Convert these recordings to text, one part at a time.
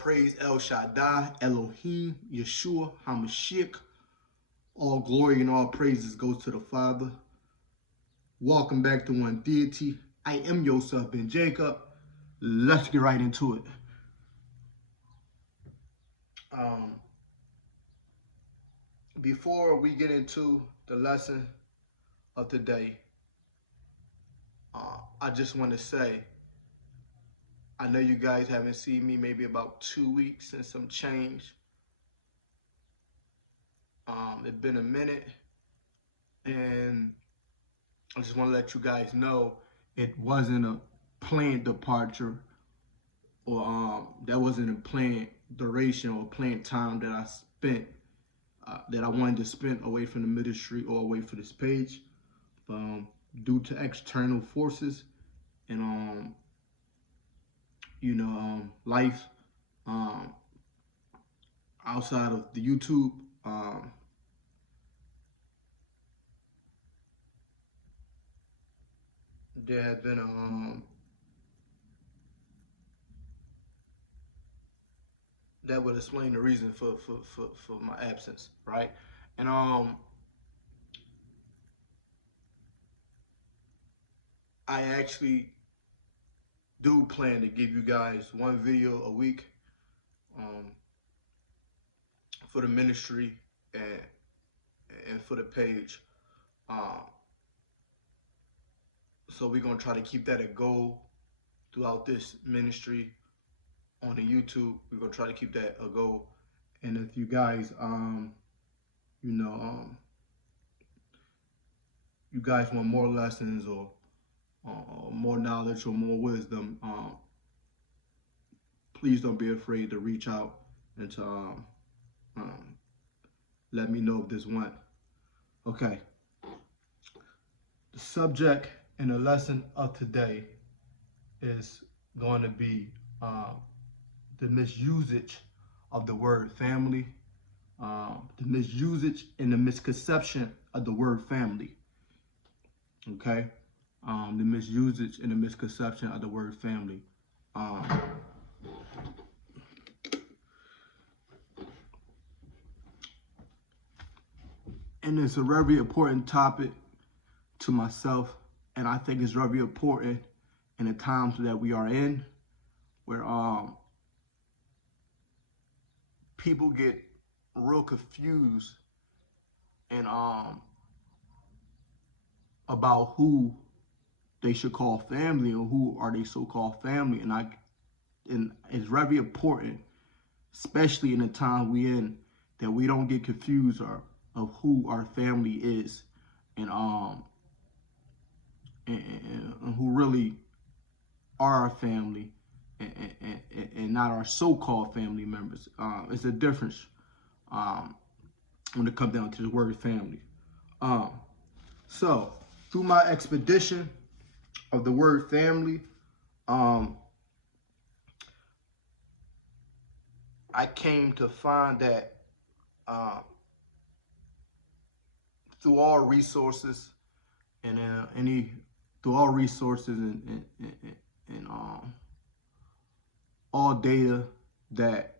praise El Shaddai, Elohim, Yeshua, HaMashiach. All glory and all praises goes to the Father. Welcome back to One Deity. I am Yosef Ben Jacob. Let's get right into it. Before we get into the lesson of today, I just want to say, I know you guys haven't seen me maybe about 2 weeks and some change. It's been a minute, and I just want to let you guys know it wasn't a planned departure, or that wasn't a planned duration or planned time that I spent, that I wanted to spend away from the ministry or away from this page, due to external forces and life outside of the YouTube. There had been that would explain the reason for my absence, right? And I actually do plan to give you guys one video a week for the ministry and for the page. So we're gonna try to keep that a goal throughout this ministry on the YouTube. We're gonna try to keep that a goal. And if you guys you guys want more lessons or more knowledge or more wisdom, please don't be afraid to reach out and to let me know if there's one. Okay. The subject and the lesson of today is going to be the misusage of the word family, the misusage and the misconception of the word family. Okay, the misusage and the misconception of the word family. And it's a very important topic to myself, and I think it's very important in the times that we are in, where people get real confused and about who they should call family or who are they so-called family. And it's very important, especially in the time we in, that we don't get confused of who our family is and who really are our family and not our so-called family members. It's a difference when it comes down to the word family. So through my expedition of the word family, I came to find that through all resources and all data, that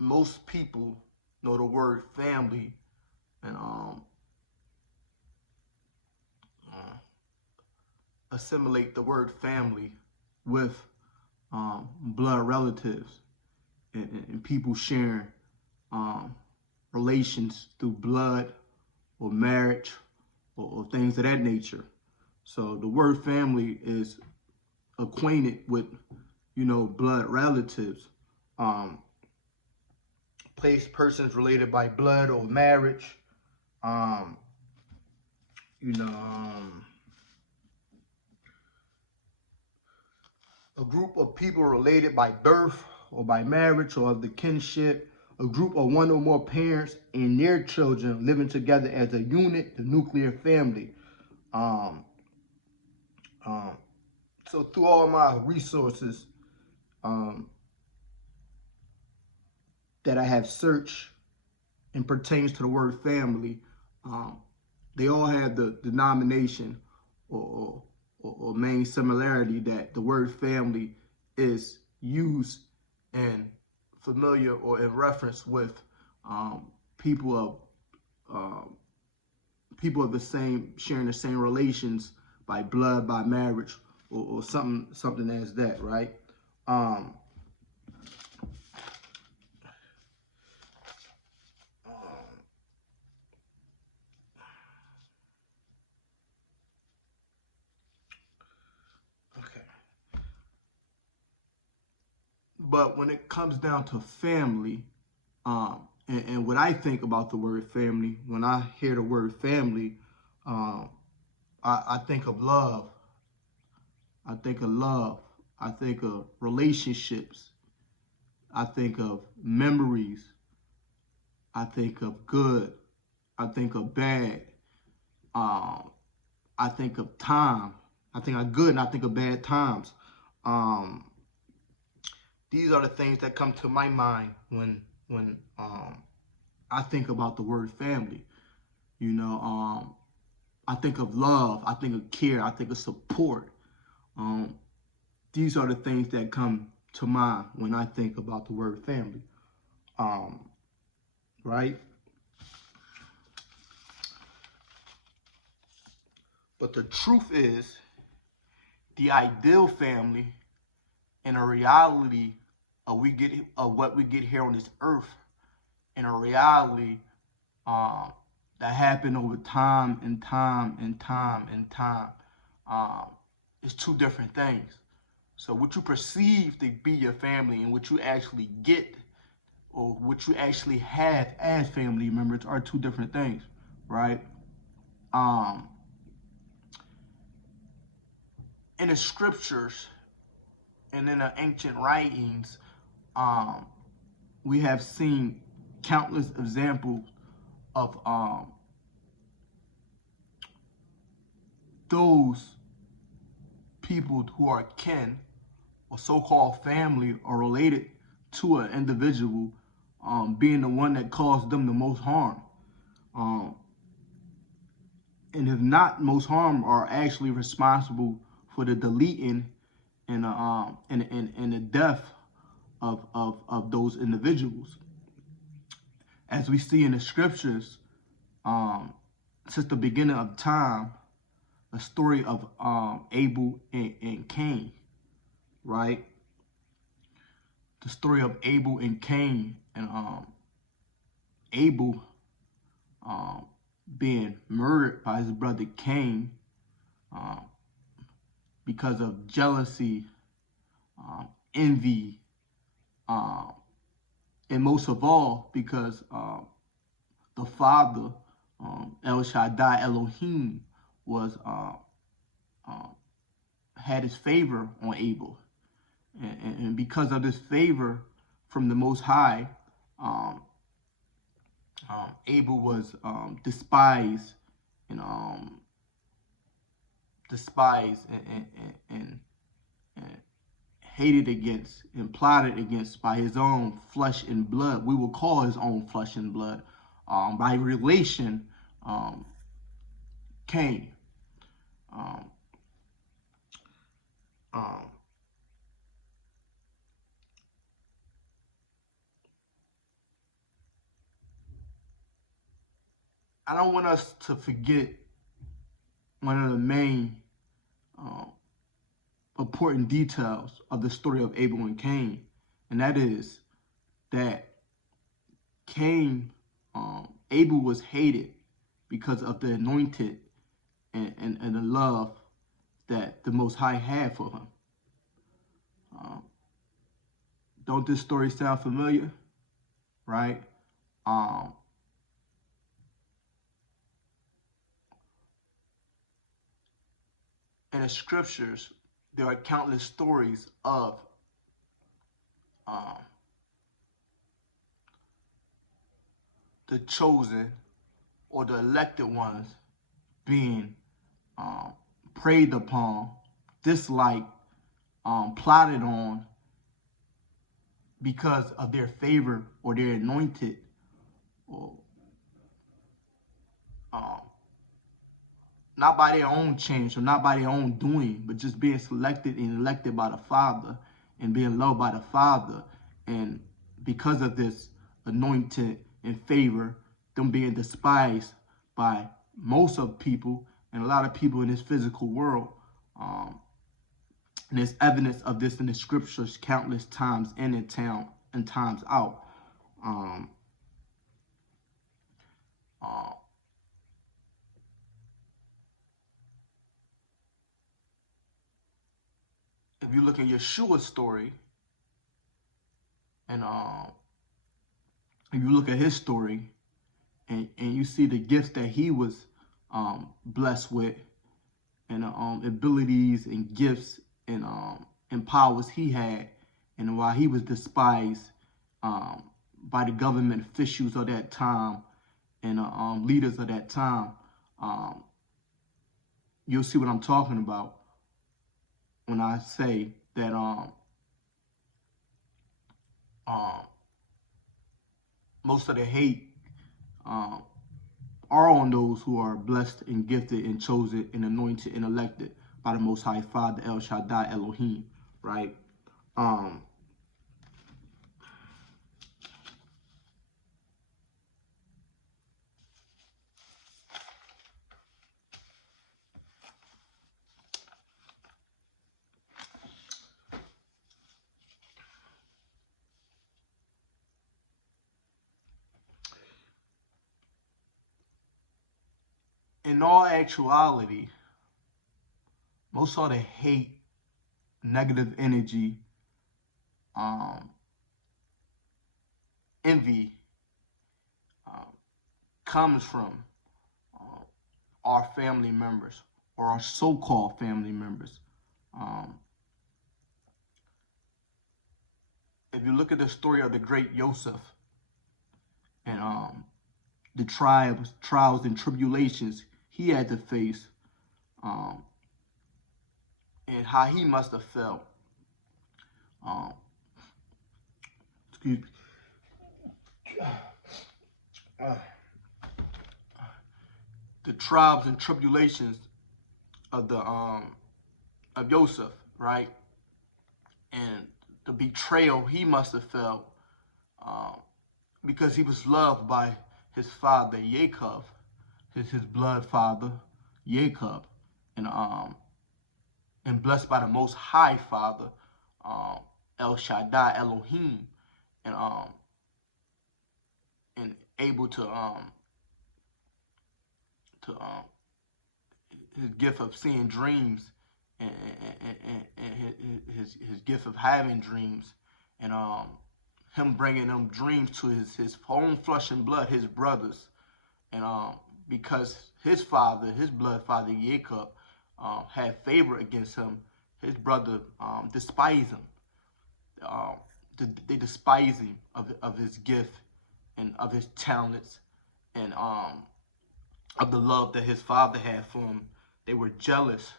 most people know the word family and assimilate the word family with blood relatives and people sharing relations through blood or marriage or things of that nature. So the word family is acquainted with, blood relatives, persons related by blood or marriage, a group of people related by birth or by marriage or of the kinship, a group of one or more parents and their children living together as a unit, the nuclear family. So through all my resources that I have searched and pertains to the word family, they all have the denomination or or main similarity that the word family is used in familiar or in reference with people of people of the same, sharing the same relations by blood, by marriage, or something as that, right? Um, okay. But when it comes down to family, and what I think about the word family, when I hear the word family, um, I think of love. I think of love. I think of relationships. I think of memories. I think of good. I think of bad. Um, I think of time. I think of good and I think of bad times. Um, these are the things that come to my mind when I think about the word family. You know, I think of love. I think of care. I think of support. Um, these are the things that come to mind when I think about the word family. Um, right? But the truth is, the ideal family and a reality of what we get here on this earth, and a reality um, that happened over time and time and time and time, um, is two different things. So what you perceive to be your family and what you actually get or what you actually have as family members are two different things, right? Um, in the scriptures and in the ancient writings, um, we have seen countless examples of those people who are kin or so-called family or related to an individual being the one that caused them the most harm. Um, and if not most harm, are actually responsible for the deleting and the death of those individuals. As we see in the scriptures, since the beginning of time, a story of Abel and Cain, right? The story of Abel and Cain, and Abel being murdered by his brother Cain um, because of jealousy, envy, um, and most of all because the father, El Shaddai Elohim, was uh, had his favor on Abel, and because of this favor from the Most High, um, Abel was despised and despised and hated against and plotted against by his own flesh and blood. We will call his own flesh and blood, by relation, um, Cain. Um, um, I don't want us to forget one of the main um, important details of the story of Abel and Cain, and that is that Abel was hated because of the anointed and the love that the Most High had for him. Um, don't this story sound familiar? Right? Um, in the scriptures, there are countless stories of um, the chosen or the elected ones being um, preyed upon, disliked, plotted on because of their favor or their anointed or um, not by their own change or not by their own doing, but just being selected and elected by the Father and being loved by the Father. And because of this anointed and favor, them being despised by most of people and a lot of people in this physical world. And there's evidence of this in the scriptures countless times in and town and times out. Um, uh, if you look at Yeshua's story, and if you look at his story, and you see the gifts that he was blessed with, and abilities and gifts and powers he had, and while he was despised by the government officials of that time and leaders of that time, um, you'll see what I'm talking about when I say that um, most of the hate um, are on those who are blessed and gifted and chosen and anointed and elected by the Most High Father, El Shaddai Elohim, right? Um, in all actuality, most of the hate, negative energy, um, envy um, comes from uh, our family members or our so-called family members. Um, if you look at the story of the great Yosef and the trials and tribulations he had to face, um, and how he must have felt. Um, excuse me. The trials and tribulations of the of Yosef, right? And the betrayal he must have felt um, because he was loved by his father Jacob, his blood father Jacob, and blessed by the Most High Father, um, El Shaddai Elohim, and um, and able to his gift of seeing dreams and his gift of having dreams, and him bringing them dreams to his own flesh and blood, his brothers, and because his father, his blood father Jacob, had favor against him, his brother despised him. Um, they despise him of his gift and of his talents and of the love that his father had for him. They were jealous,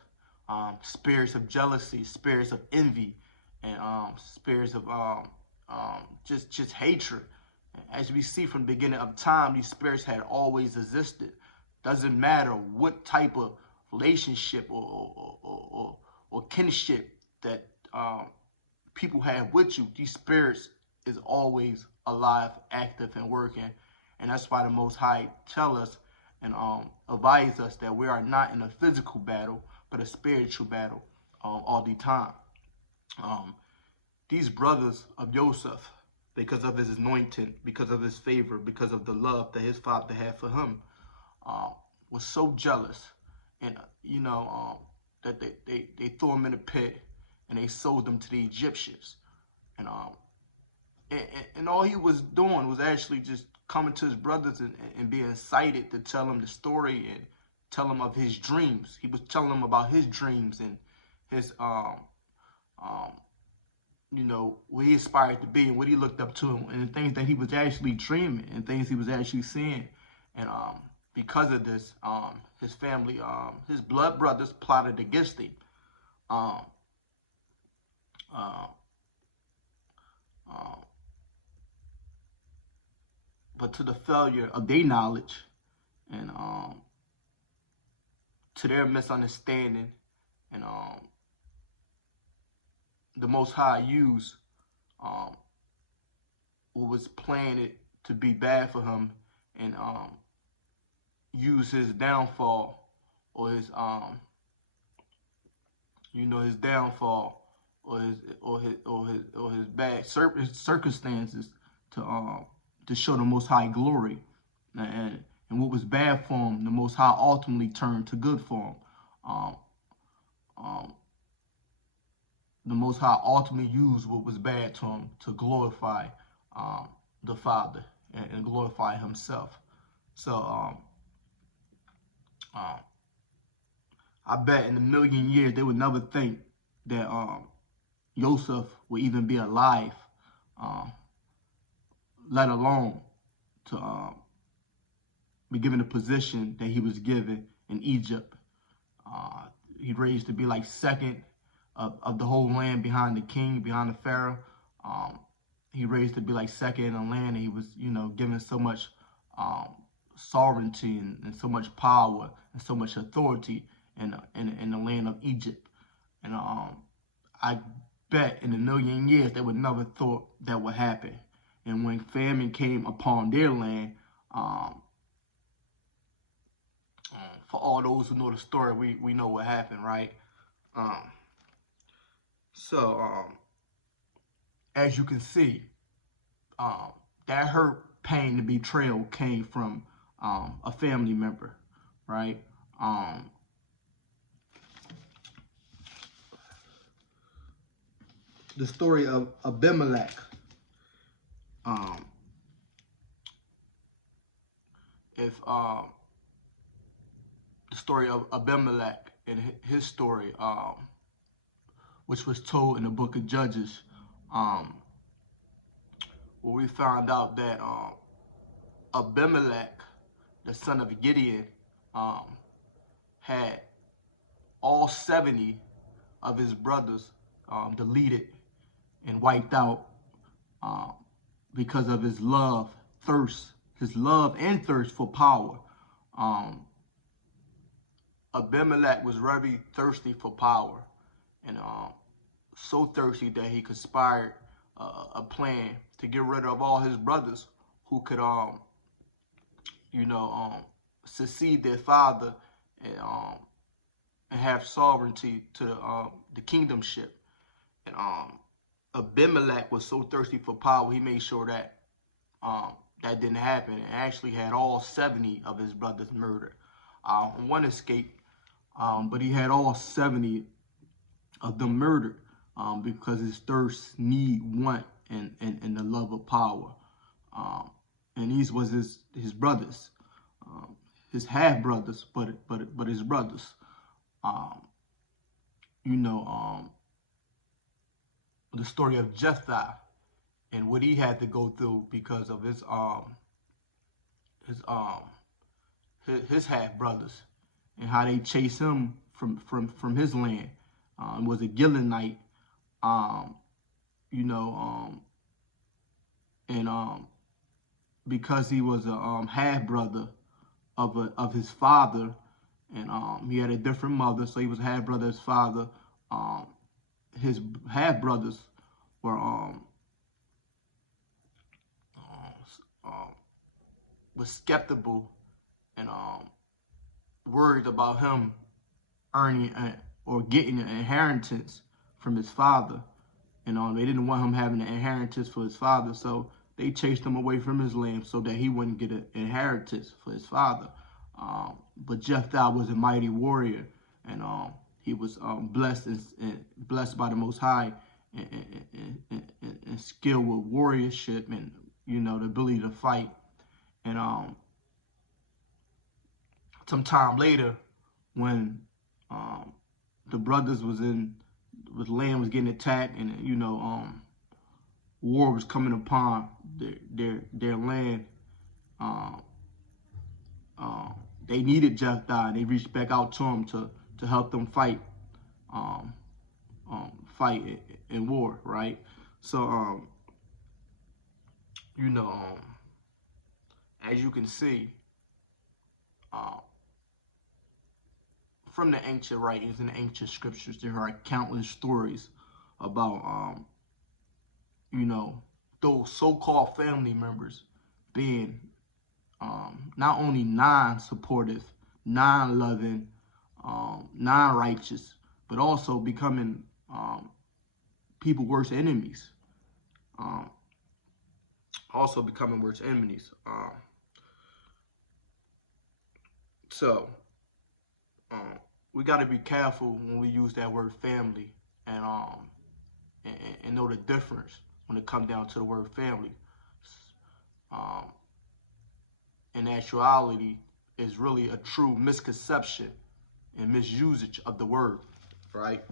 spirits of jealousy, spirits of envy, and spirits of just hatred. As we see from the beginning of time, these spirits had always existed. Doesn't matter what type of relationship or kinship that people have with you, these spirits is always alive, active, and working. And that's why the Most High tell us and advise us that we are not in a physical battle, but a spiritual battle all the time. Um, these brothers of Yosef, because of his anointing, because of his favor, because of the love that his father had for him, uh, was so jealous, and that they threw him in a pit and they sold him to the Egyptians, and and all he was doing was actually just coming to his brothers and being excited to tell them the story and tell them of his dreams. He was telling them about his dreams and his um what he aspired to be and what he looked up to and the things that he was actually dreaming and things he was actually seeing. And because of this, his family, his blood brothers plotted against him. Um, uh, uh, but to the failure of their knowledge and to their misunderstanding, and the Most High used um, what was planted to be bad for him, and use his downfall, or his his downfall, or his bad circumstances to show the Most High glory, and what was bad for him, the Most High ultimately turned to good for him. Um, um, the Most High ultimately used what was bad to him to glorify the Father, and glorify Himself. So um, I bet in a million years they would never think that Yosef would even be alive, um, let alone to be given the position that he was given in Egypt. Uh, he raised to be like second of the whole land behind the king, behind the Pharaoh. Um, he raised to be like second in the land, and he was, given so much um, sovereignty, and so much power and so much authority in the land of Egypt. And I bet in a million years they would never thought that would happen. And when famine came upon their land, um, for all those who know the story, we know what happened, right? Um, so as you can see, um, that hurt, pain, and betrayal came from a family member, right? The story of Abimelech. Um, if The story of Abimelech and his story, which was told in the book of Judges, where we found out that Abimelech, the son of Gideon, had all 70 of his brothers deleted and wiped out um, because of his love and thirst for power. Abimelech was very thirsty for power, and so thirsty that he conspired a plan to get rid of all his brothers who could, succeed their father, and have sovereignty to the kingdomship. And Abimelech was so thirsty for power, he made sure that that didn't happen, and actually had all 70 of his brothers murdered. One escaped, but he had all 70 of them murdered because his thirst, need, want, and the love of power. And these was his brothers, his half brothers, but his brothers. Um, you know, the story of Jephthah and what he had to go through because of his his half brothers, and how they chased him from his land. Was a Gileonite, um, you know, and because he was a half brother of his father, and he had a different mother, so he was half brother of his father. His half brothers were was skeptical and worried about him earning or getting an inheritance from his father. And they didn't want him having an inheritance for his father, so they chased him away from his land so that he wouldn't get an inheritance for his father. But Jephthah was a mighty warrior, and he was blessed and blessed by the Most High, and skilled with warriorship, and the ability to fight. And some time later, when the brothers land was getting attacked, and war was coming upon their land, they needed Jephthah, and they reached back out to him to help them fight um, fight in war, right? So as you can see, from the ancient writings and the ancient scriptures, there are countless stories about, you know, those so-called family members being not only non-supportive, non-loving, non-righteous, but also becoming people worst enemies. Also becoming worst enemies. So we got to be careful when we use that word family, and know the difference when it comes down to the word family. In actuality, is really a true misconception and misusage of the word, right?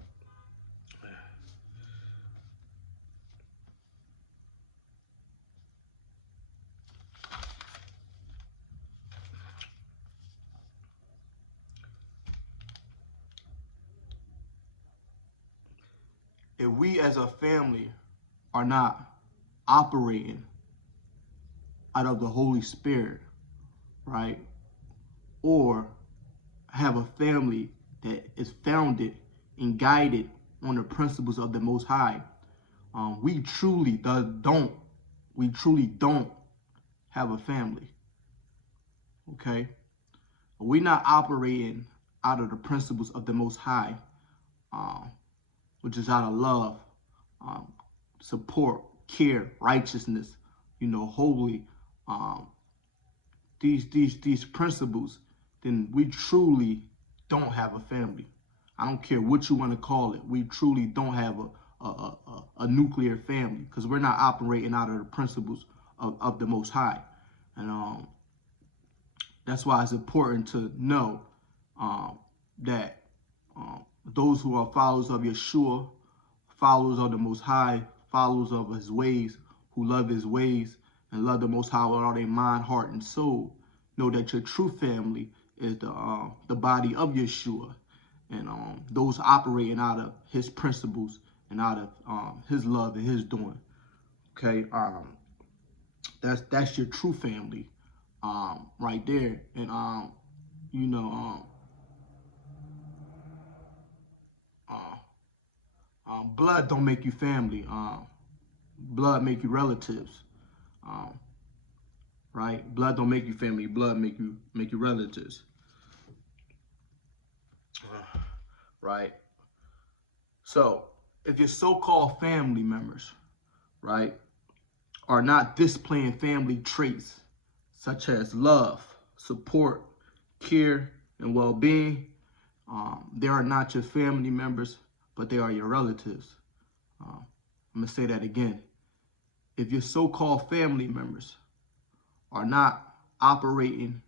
If we as a family are not operating out of the Holy Spirit, right, or have a family that is founded and guided on the principles of the Most High, we truly don't have a family. Okay, we're not operating out of the principles of the Most High, which is out of love, support, care, righteousness, you know, holy, these principles, then we truly don't have a family. I don't care what you want to call it. We truly don't have a nuclear family, because we're not operating out of the principles of the Most High. And that's why it's important to know that those who are followers of Yeshua, followers of the Most High, followers of his ways, who love his ways and love the Most High with all their mind, heart, and soul, know that your true family is the body of Yeshua, and those operating out of his principles and out of his love and his doing. Okay, that's your true family, right there. And you know, blood don't make you family. Blood make you relatives. Right? Blood don't make you family. Blood make you relatives. Right? So if your so-called family members, right, are not displaying family traits such as love, support, care, and well-being, they are not your family members, but they are your relatives. I'm going to say that again. If your so-called family members are not operating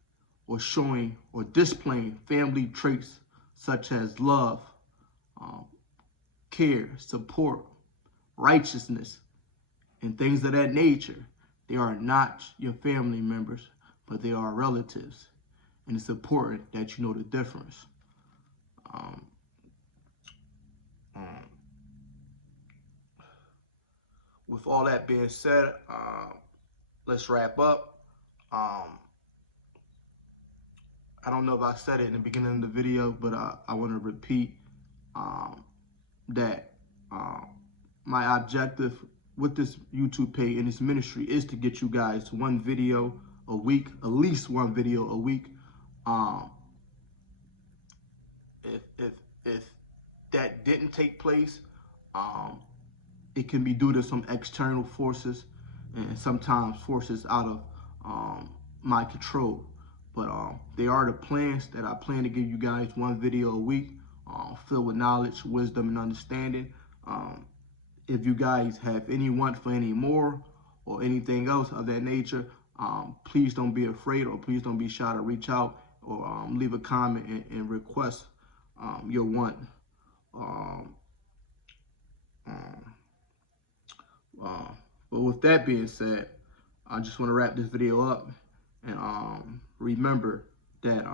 or showing or displaying family traits such as love, care, support, righteousness, and things of that nature, they are not your family members, but they are relatives. And it's important that you know the difference. With all that being said, let's wrap up. I don't know if I said it in the beginning of the video, but I want to repeat that my objective with this YouTube page and this ministry is to get you guys one video a week, at least one video a week. If that didn't take place, it can be due to some external forces and sometimes forces out of my control. But they are the plans that I plan to give you guys one video a week, filled with knowledge, wisdom, and understanding. If you guys have any want for any more or anything else of that nature, please don't be afraid, or please don't be shy to reach out or leave a comment and request your want. But with that being said, I just want to wrap this video up, and remember that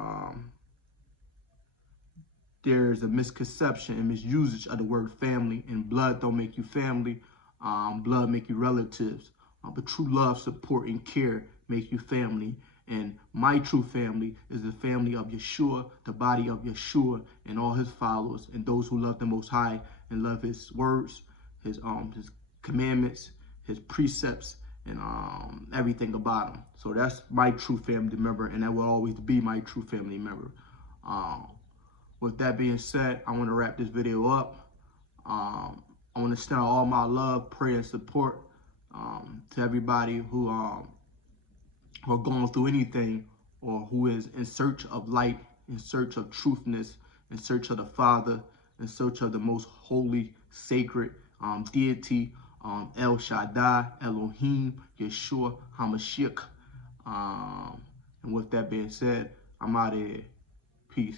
there's a misconception and misusage of the word family, and blood don't make you family. Blood make you relatives. But true love, support, and care make you family. And my true family is the family of Yeshua, the body of Yeshua, and all his followers, and those who love the Most High and love his words, his commandments, his precepts, and everything about him. So that's my true family member, and that will always be my true family member. With that being said, I want to wrap this video up. I want to extend all my love, prayer, and support to everybody who are going through anything, or who is in search of light, in search of truthness, in search of the Father, in search of the most holy, sacred deity, El Shaddai, Elohim, Yeshua, HaMashiach. And with that being said, I'm out of here. Peace.